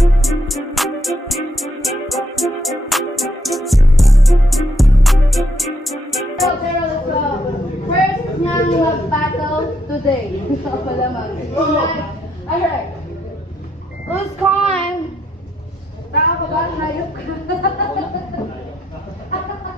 First niyang mag-battle today. Palamang. Alright. Who's con? Tao ka ba? Hayop ka?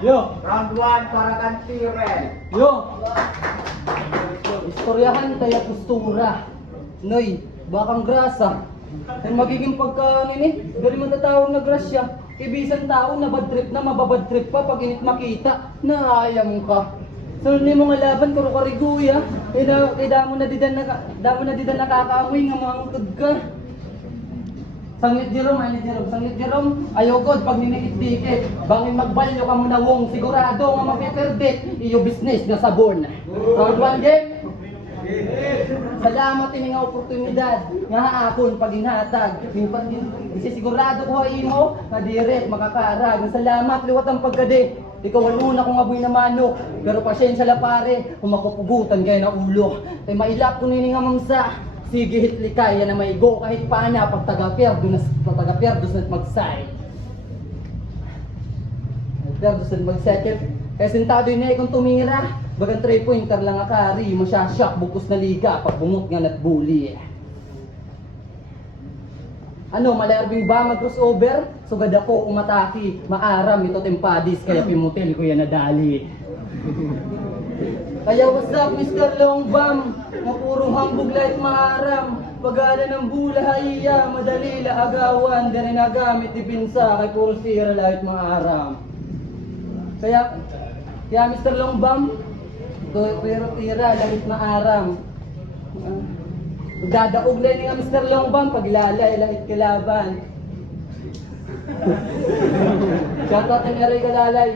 Yo! Round 1 para kang Tyrell. Yo! Istoryahan tayo postura. Noy, bakang grasa. Ay magiging pagka nini, gali man tatawag na grasya. Ibisan tao na bad trip na mababad trip pa pag init makita. Naayam ka. So ni mga laban karo kariguya. Damo na didan nakakaamoy nga mga utod ka. Sangit Jerome, ayaw god pag ninikit-dikit. Bangin magbalyo ka muna wong, sigurado nga mapiperdit. Iyo business na sabon. Round 1 game. Salamat ini nga oportunidad nga haakon pag inhatag. Sigurado ko imo nga direct makakarag. Salamat liwat ang pagkade. Ikaw ang una kong aboy na manok. Pero pasyensya la pare, kung makupugutan kaya na ulo. Ay mailap ko nini nga mamsa. Sige hitli kaya na may go kahit paana pag taga-perdos na magsay. Perdos na magsay. Kaya sintado yun kung tumira. Bagang 3-pointer lang akari, masyasyak bukos na liga pag bungot nga natbuli. Ano, malarbing ba mag-crossover? Sugad ako umataki, maaram ito tempadis, kaya pimutil ko yan nadali. Kaya what's up Mr. Longbam? Mapurong hambog light maaram. Pagala ng bulahaya, madali laagawan, di rin nagamit ipinsa, kay puro sira light maaram. Kaya Mr. Longbam, pero tira, langit na aram. Dadaog lang nga Mr. Longbam, paglalay, langit kalaban. Shoutout ng aray kalalay.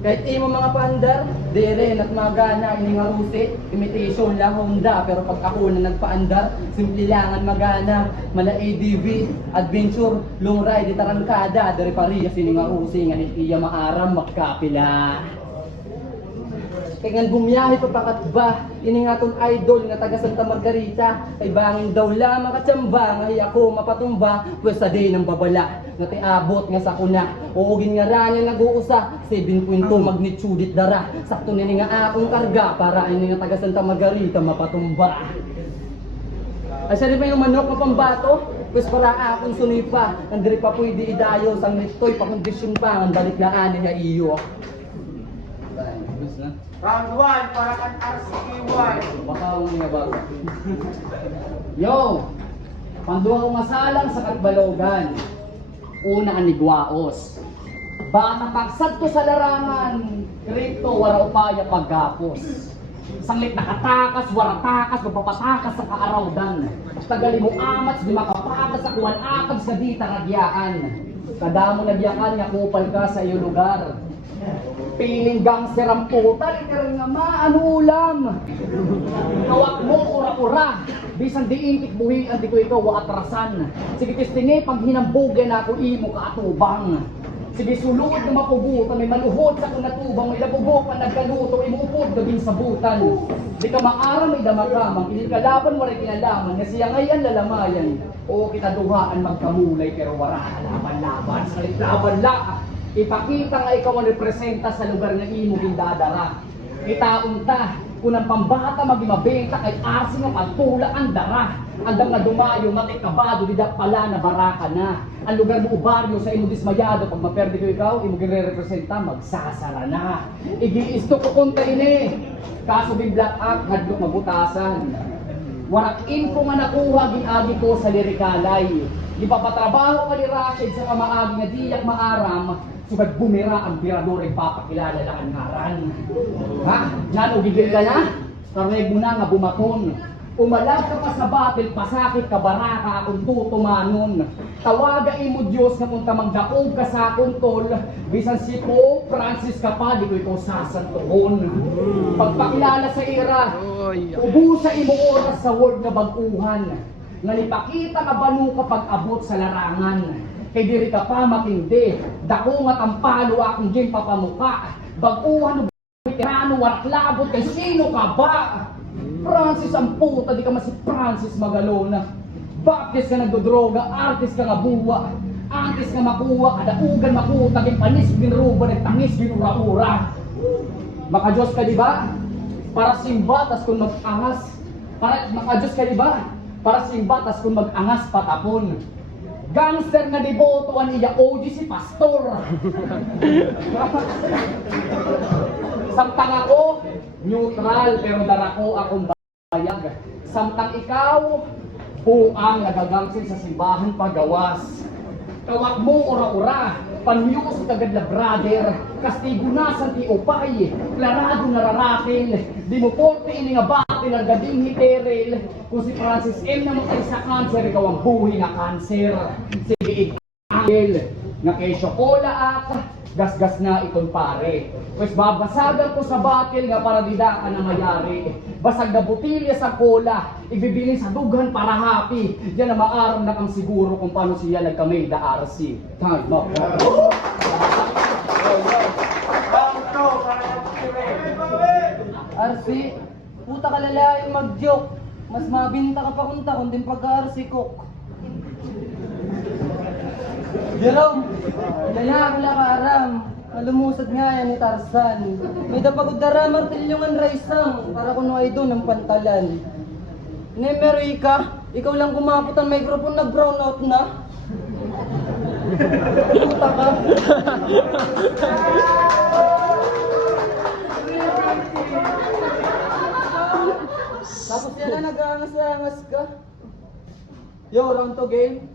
Kahit imo mga pandar, dire at magana, ini nga rusi, imitation lang Honda, pero pag ako na nagpaandar, simple langan magana, mala ADV, adventure, long ride, tarangkada, dire pariya sini nga rusi, nga iya maaram, magkapila. Kaya nga bumiyahe pa pakat ba, ini nga ton idol nga taga Santa Margarita, ay bangin daw lamang katsamba, nga ako mapatumba, pues sa day ng babala, nga tiabot nga sa kuna, uugin nga ranya nag-uusa, 7.2 magnitude dara, sakto nini nga akong karga, para ini nga taga Santa Margarita mapatumba. Ay siya rin ba yung manok na pambato? Pues para akong sunipa, nandiri pa pwede idayo, sang nito'y pakondisyon pa, ang balik na ani nga iyo. Round 1 para kang RCK1. Baka ako nga bago. Yo! Panduha ko masalang sa Katbalogan. Una ang nigwaos. Baka pagsad ko sa larangan, kripto wara upaya paggapos. Sanglit nakatakas, waratakas, magpapatakas sa kaarawdan. Tagali mo amats, di makapakas sa kuwan akad sa di taragyaan. Kadamo na biyakan nga kupal ka sa iyo lugar. Piling gangster ang puta, literal nga ano ulam. Kawak mo ura-ura, bisan diintik buhi ang di ko ikaw atrasan. Sige tistingi pag hinambugan ako imo kaatubang. Sige sulod na mapubutan, may maluhod sa kong natubang, may labugo pa nagkaluto, imupod gabing sabutan. Di ka maaram, may damakamang, hindi kalaban, waray kinalaman, nga siya ngayon lalamayan. O kita duhaan magkamulay, pero wala laban-laban, salit laban la. Ipakita nga ikaw ang representa sa lugar na imo gindadara. Itaunta, kung ang pambata magimabenta kay asi nga pagtula ang dara. Andang nga dumayo, matikabado, didak pala na baraka na. Ang lugar mo baryo sa imo dismayado, pag maperde ko ikaw, imo gire-representa, magsasara na. Igiisto ko konta ini, kaso bin black up, hadlok mabutasan. Warak info nga nakuha, ginagi ko sa lirikalay. Di papatrabaho ka ni Rashid sa kamaagi nga diyak maaram, sugad bumira ang birador ay papakilala lang ang ngaran. Ha? Nanugigil ka na? Kareg mo na nga bumaton. Umalag ka pa sa batil, pasakit ka baraka akong tutumanon. Tawaga imo Diyos na kung tamagdaog ka sa akong tol, bisan si Pope Francis ka pa, di ko ikaw sasantuhon. Pagpakilala sa ira, ubusa imo oras sa word na baguhan. Nga nipakita ka banu kapag abot sa larangan. Kay diri ka pa matindi, dako nga tampalo akong dyan papamuka. Baguhan o veterano, waraklabot, kay sino ka ba? Francis ang puta, di ka mas si Francis Magalona. Baptist ka nagdodroga, artist ka nga buwa. Artist ka makuha, kadaugan makuha, taging panis, ginruba, nagtangis, ginura-ura. Maka-Diyos ka, di ba? Para simba, tas kung mag-angas. Maka-Diyos ka, di ba? Para simba, tas kung mag-angas patapon. Gangster nga deboto ang iya OG si Pastor. Samtang ako, neutral, pero darako akong bayag. Samtang ikaw, buang nagagangsin sa simbahan pagawas. Kawak mo ora-ora, panmiyos kagad na brother, kastigo na sa tiopay, klarado nararatil, di mo porte ini nga batil ang gading hiteril, kung si Francis M. na matay sa cancer, ikaw ang buhi nga cancer, sige angel, nga kay Shokola ak, gasgas na itong pare. Pues babasagan ko sa batil nga para dida ka na mayari. Basag na butilya sa cola, ibibili sa dughan para happy. Yan na maaram na kang siguro kung paano siya nagkamay da RC. Time up. Bangko para kang Tiren. RC, puta ka lalaking mag-joke. Mas mabinta ka pa kunta kundi pagka-RC cook. Jerome, lalaki ka aram. Nalumusad nga yan ni Tarzan. May dapagod dara martilyongan raisang para kuno ay doon ng pantalan. Nemerika, ikaw lang kumapot ang microphone na brown out na. Puta ka. Tapos yan na nag-aangas-aangas ka. Yo, round to game.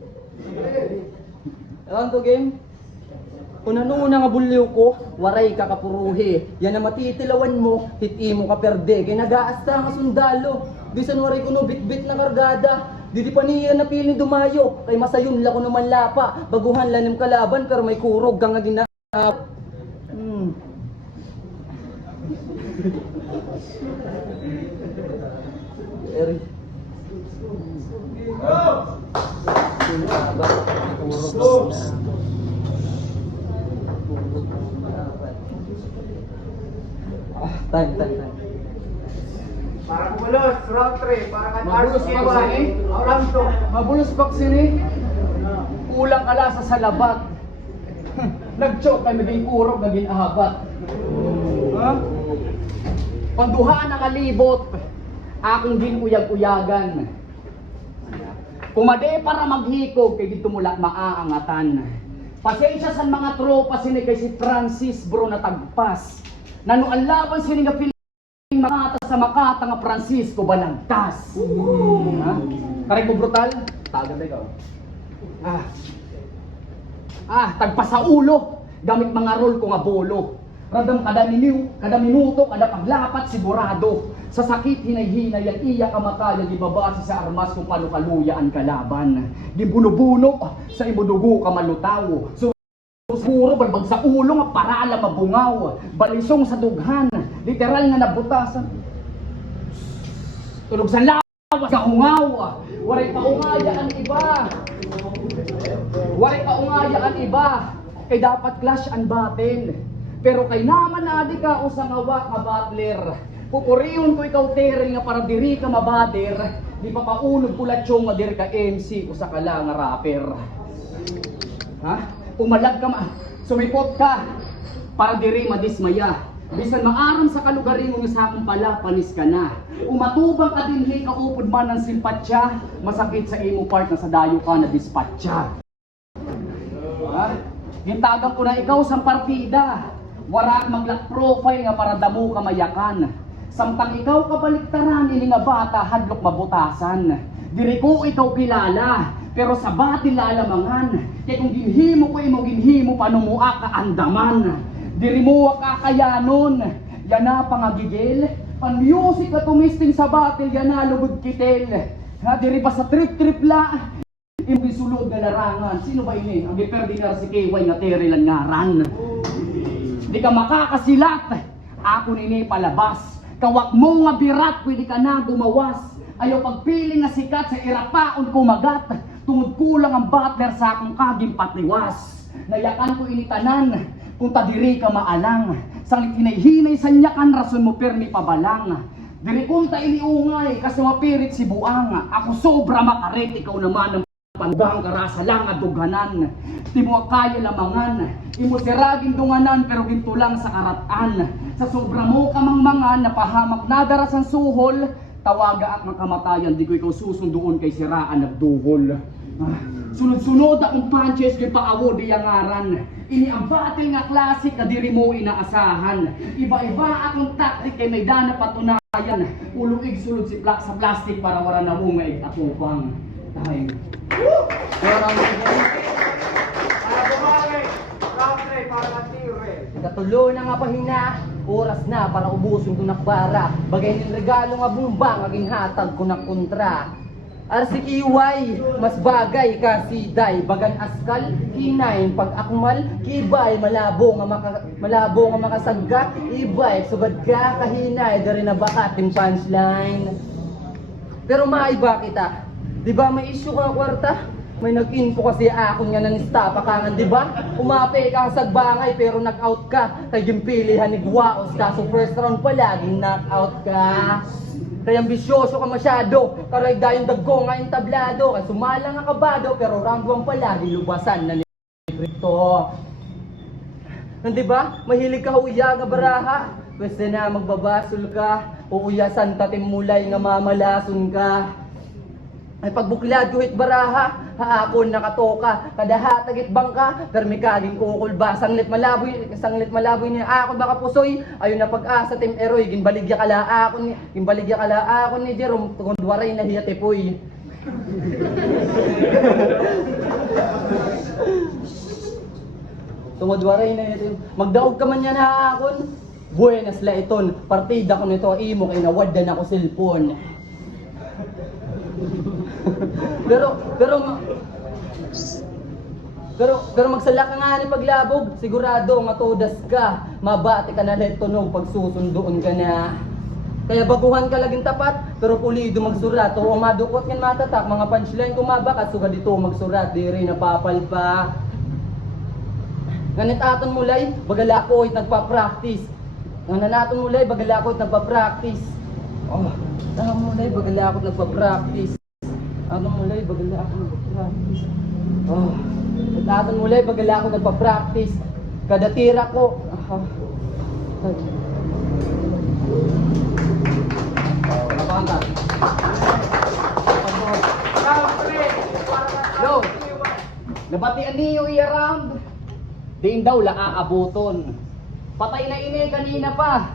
Round to game. Kung ano nga bulyo ko, waray ka kapuruhi. Yan na matitilawan mo, hiti mo ka perde. Kaya nag-aasta nga sundalo. Bisan waray ko no bit-bit na kargada. Didi pa niya na piling dumayo. Kay masayon la ko naman lapa. Baguhan lanim kalaban pero may kurog kang nga ginahap. Eri. Time. Para kumulos, round 3, para kang Mabulos RC1. vaccine. Round 2. Mabulos vaccine. Kulang alasa sa labat. Nag-choke kay maging urog, naging ahabat. Ha? Panduha na kalibot, akong ginuyag-uyagan. Kumade para maghikog, kay dito mula maaangatan. Pasensya sa mga tropa sini kay si Francis bro na tagpas. Nano ang laban sini nga piling makata sa makata nga Francisco balagtas. Ha? Karek mo brutal? Tagad ikaw. Tagpas sa ulo, gamit mga rol ko nga bolo. Radam kada minuto, kada paglapat sigurado. Sa sakit hinay-hinay ang iya kamataya gibabase sa armas kung paano kaluya ang kalaban. Gibuno-buno sa imudugo ka malutaw. Siguro balbag sa ulo nga parala mabungaw. Balisong sa dughan, literal nga nabutasan. Tulog sa lawas sa ungaw. Waray paungaya ang iba. Waray paungaya ang iba. Kay dapat clash and battle. Pero kay naman adi ka o sa ngawak nga battler. Pupuriyon ko ikaw teril nga para diri ka mabader. Di pa paulog pulatsyon nga diri ka MC o sa kala nga rapper. Ha? Umalag ka sumipot ka para diri madismaya. Bisan maaram sa kalugarin mo nga sa akong pala panis ka na. Umatubang ka dinhi ka upod man ng simpatya. Masakit sa imo part na sa dayo ka na dispatcha. Ha? Gintagang ko na ikaw sa partida. Wara maglat profile nga para damo ka mayakan. Samtang ikaw kabaliktaran ini nga bata hadlok mabutasan. Diri ko ikaw kilala, pero sa batil lalamangan. Kaya kung ginhimo ko imo ginhimo paano mo kaandaman. Diri mo kakayanon, yan na pangagigil. Pan-music ka tumisting sa batil, yan na lugod kitel. Ha, diri pa sa trip-trip la, imo sulod na larangan. Sino ba ini? Ang giperdinar si KY nga terilan ngaran. Di ka makakasilat, ako nini palabas. Kawak mo nga birat, pwede ka na gumawas. Ayaw pagpiling nga sikat sa irapaon kumagat. Tungod kulang ang butler sa akong kaging patiwas. Nayakan ko initanan, kung tadiri ka maalang. Sanglit hinay-hinay sa nyakan, rason mo permi pabalang. Diri kunta iniungay, kasi mapirit si Buanga. Ako sobra makaret, ikaw naman ang pandugang karasa lang at duganan. Di mo kaya lamangan, imo siragin dunganan pero ginto lang sa karatan. Sa sobra mo kamangmangan, napahamak na darasan suhol, tawaga at makamatayan, di ko ikaw susunduon kay siraan nagduhol. Sunod-sunod akong punches kay paawo di yangaran. Ini ang battle nga klasik na diri mo inaasahan. Iba-iba akong taktik kay may dana patunayan. Uluig sulod si sa plastic para wala na mo maig atupang. Dahil Para bumali. Round 3 para matire. Katulo na nga pahina, oras na para ubusin ko nakbara. Bagay ng regalo nga bumbang, aging hatag ko na kontra. Arsikiway, mas bagay ka si Day, bagan askal, hinayin pag akmal, kibay, malabo nga makasagga, ibay, subad ka, kahinay, dari na baka ting punchline. Pero maiba kita, di ba may issue ka kwarta? May nag-info kasi akon nga nanistapa ka nga, di ba? Umape ka sa bangay pero knock-out ka, kay gimpilihan ni Guaos ka, so first round pa laging knock-out ka. Kaya ambisyoso ka masyado, karay dayong dagko nga yung tablado, kaya sumala nga kabado, pero round 1 pa lagi lubasan na ni Rito. Di ba? Mahilig ka uya nga baraha, pwede na magbabasol ka, uuyasan tatimulay nga mamalason ka. Ay pagbuklad guhit baraha, haakon nakatoka, kada hatagit bangka, permi kaging kukulba, sanglit malaboy niya akon baka pusoy, ayun na pag-asa tim eroy, ginbaligya kala akon ni Jerome, tungod waray na hiyatipoy. Tungod waray na hiyatipoy, magdaog ka man yan haakon, buenas la iton, partida ko nito, imo kay nawaddan ako cellphone. pero magsala ka nga ni paglabog, sigurado matodas ka, mabati ka na let tunog pag susunduon ka na. Kaya baguhan ka laging tapat, pero pulido magsurat, o madukot ng matatak, mga punchline kumabakat, suga dito magsurat, di rin napapalpa. Ganit aton mulay, bagalakoy nagpa-practice. Nananaton mulay, bagalakoy nagpa-practice. Oh, tama mulay, bagalakot nagpa-practice. Ano mulay, bagalakot nagpa-practice. Oh, aton mulay, bagalakot nagpa-practice. Kada tira ko. nabangkat. Round 3 para Yo, matire. nabatian niyo i-around. Diin daw abuton. Patay na ini kanina pa.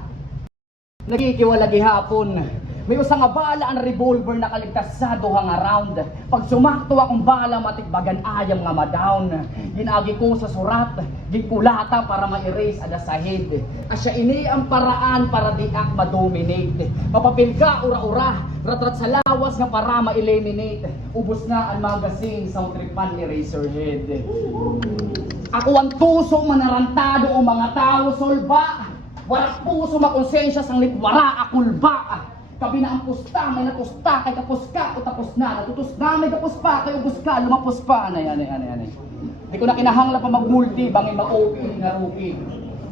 Nagikiwalagi hapon. May usang nga bala ang revolver na kaligtas sa duhang around. Pag sumakto akong bala matikbagan ayam nga madown. Ginagi ko sa surat, ginkulata para ma-erase ada sa head. Asya ini ang paraan para di ak ma-dominate. Mapapil ka ura-ura, ratrat sa lawas nga para ma-eliminate. Ubos na ang magazine sa utripan ni Razorhead. Ako ang tuso manarantado o mga tao solba. Warak puso makonsensya sang litwara akulba. Kabi na ang pusta, may napusta, kay kapos ka, o tapos na, natutos na, may kapos pa, kay ubos ka, lumapos pa, anay. Di ko na kinahangla pa mag-multi, bangin ma-OP na rookie.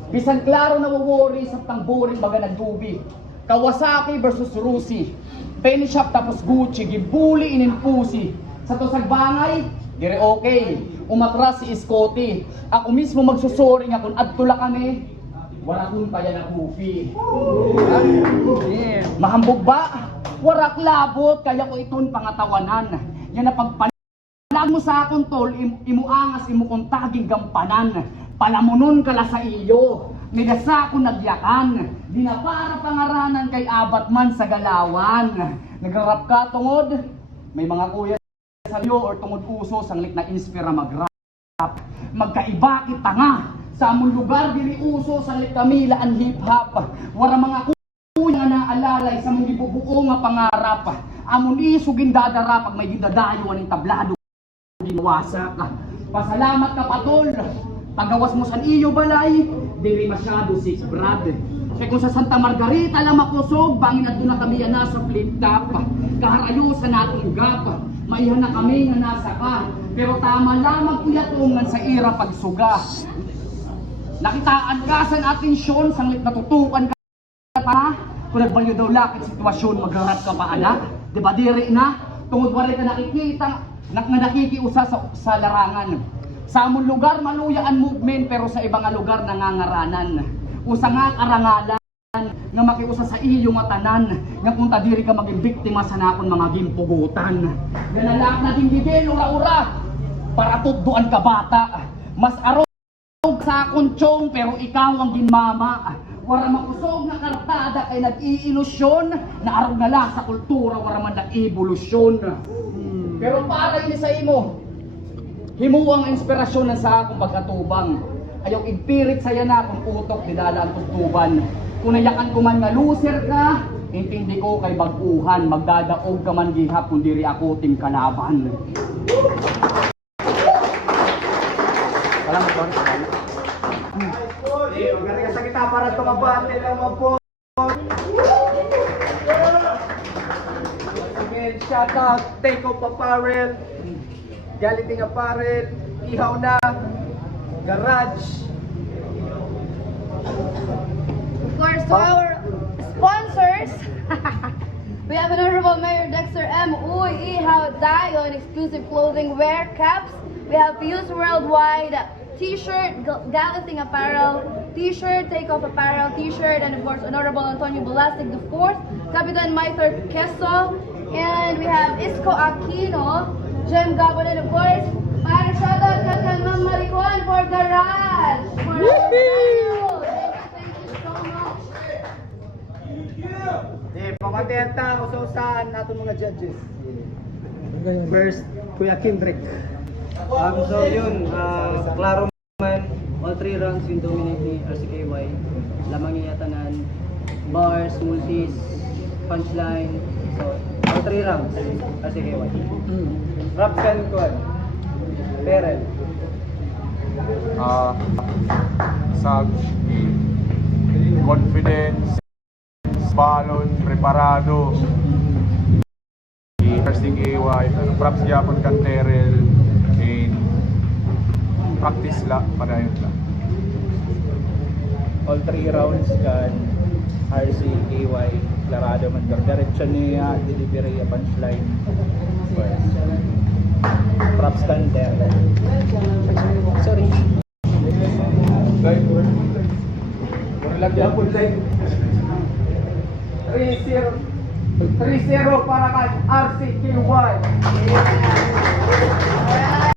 Bisan klaro na worry sa tangburin baga nagdubi. Kawasaki versus Rusi. Penny shop tapos Gucci, gibuli ininpusi. Sa to sagbangay, dire okay. Umatras si Scotty. Ako mismo magsusori nga kung adtula kami. Wala kung kaya na kufi. Mahambog ba? Warak labot, kaya ko iton pangatawanan. Yan na pagpalag mo sa akong tol, imuangas imukong taging gampanan. Palamunon kala sa iyo, nagasa ko nagyakan. Di na para pangaranan kay abat man sa galawan. Nagrarap ka tungod, may mga kuya sa iyo or tungod uso, sanglik na inspira mag-rap. Magkaiba kita nga. Sa among lugar, diri uso sa likamila ang hip-hop. Wara mga kuya nga naalalay sa mong gibubuo nga pangarap. Amon iso gindadara pag may gindadayo aning tablado ginawasak. Pasalamat ka patol. Pagawas mo sa iyo balay, diri masyado six brad. Kaya kung sa Santa Margarita lang makusog, bangin at doon na kami na sa flip-top. Kaharayo sa natong gap, maihan na kami nga nasa ka. Pero tama lamang kuyatungan sa ira pagsuga. Nakitaan ka sa atensyon, sanglit natutukan ka pa. Kung nagbalyo daw lakit sitwasyon, magharap ka pa ana. Di ba diri na? Tungod wala ka nakikita, nga nakikiusa sa larangan. Sa among lugar, maluyaan movement, pero sa ibang nga lugar, nangangaranan. Usa nga karangalan, nga makiusa sa iyo nga tanan, nga kung diri ka maging biktima sa nakon mga gimpugutan. Nga nalak na dinggigil, ura-ura, para tuddoan ka bata. Mas arog sa kunsyong, pero ikaw ang ginmama. Wara makusog na kartada kay nag-iilusyon, na arog na lang sa kultura, wara man nag-evolusyon. Pero para ini sa imo, himuang inspirasyon na sa akong pagkatubang. Ayaw igpirit saya na kung utok didala ang tutuban. Kung nayakan ko man nga loser ka, intindi ko kay baguhan, magdadaog ka man gihap kung diri ako ting kalaban. Salamat po. Magaling ka sa kita para tumabate lang mo po. Again, shout out, Take Off Apparel, Galiting Apparel, Ihaw na, Garage. Of course, to our sponsors, we have an Honorable Mayor Dexter M. Uy, Ihaw, Dayon, exclusive clothing, wear caps. We have Fuse Worldwide, T-shirt, Galating Apparel, T-shirt, Take Off Apparel, T-shirt, and of course, Honorable Antonio Bolastic IV, Capitan Maitor Queso, and we have Isko Aquino, Jem Gabon, and of course, para shoutout kay Ma'am Marijuan for Garage. For our apparel. Thank you so much. Pamatenta, ususan natin mga judges. First, Kuya Kendrick. So yun, klaro man, all 3 rounds yung dominate ni RCKY. Lamang yung yatanan, bars, multis, punchline. So, all 3 rounds, RCKY. Rapsan Kwan. Perel. Sa confidence, balon, preparado, interesting AY, props yapon kan Terel, and practice la, padayon la. All 3 rounds kan RC, KY, Clarado man diretso niya delivery punchline first. Props kan there. Sorry. Wala gyapon tay. 3-0 para kay RCKY.